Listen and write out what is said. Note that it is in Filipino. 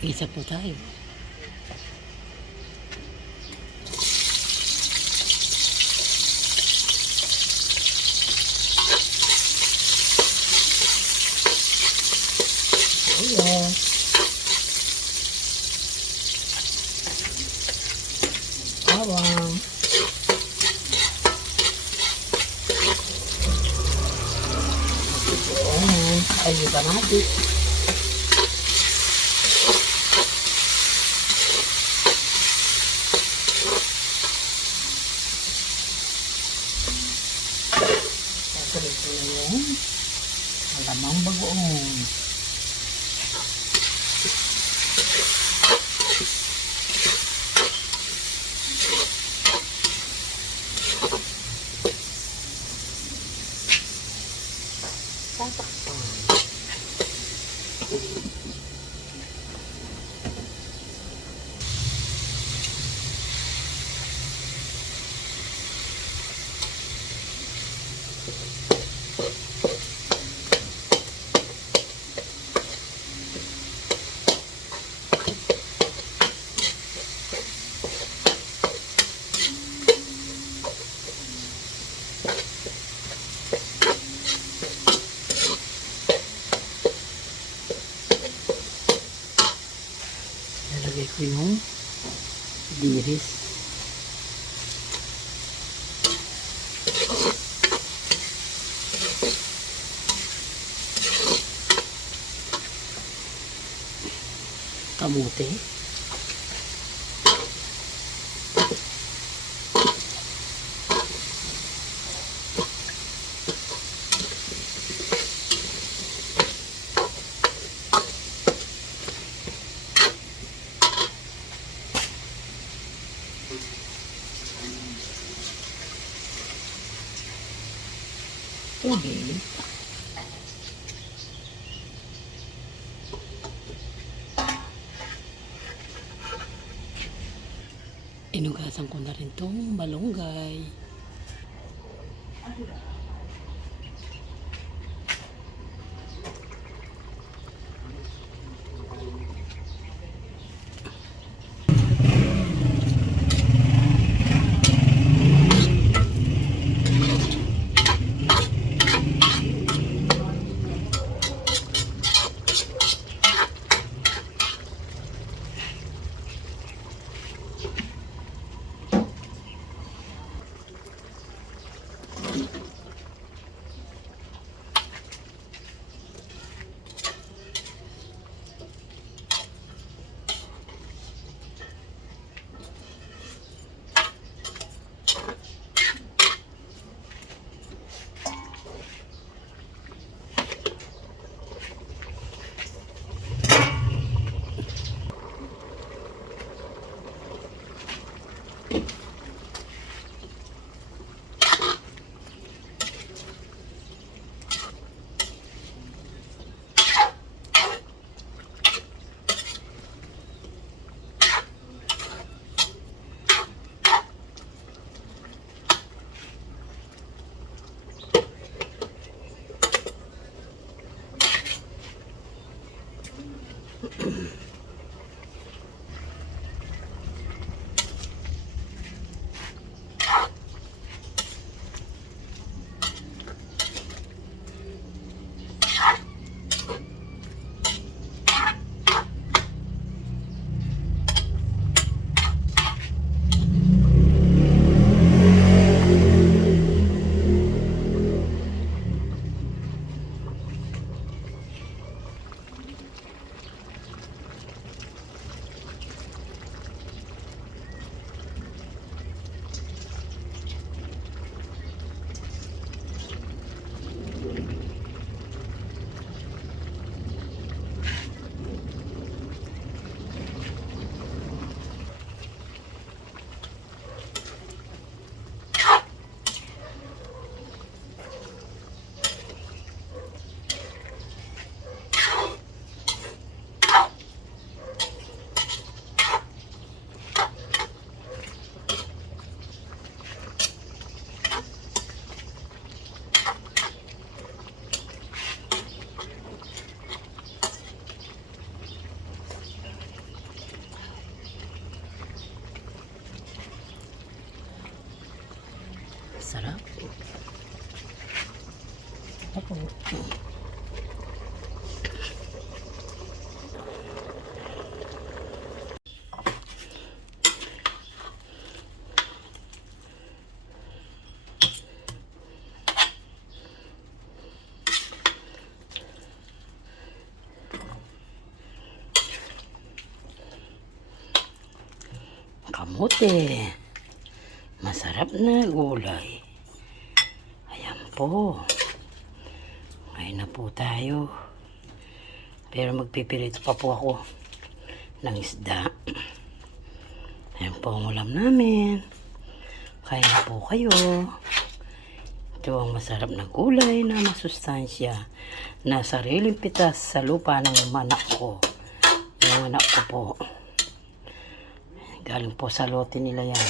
Isa po tayo. Ayan. Bawang. Ayan. Ayun pa natin. Sasalit ko na yung malamang bagoong. Lalagay ko yung diris. Kamote. Tubig. Inugasan ko na rin tong malunggay. kamote. Masarap na gulay. Ayan po. Ngayon na po tayo. Pero magpipirito pa po ako ng isda. Ayan po ang ulam namin. Kaya na po kayo. Ito ang masarap na gulay na masustansya na sariling pitas sa lupa ng anak ko. Yung anak ko po. Galing po sa lote nila yan.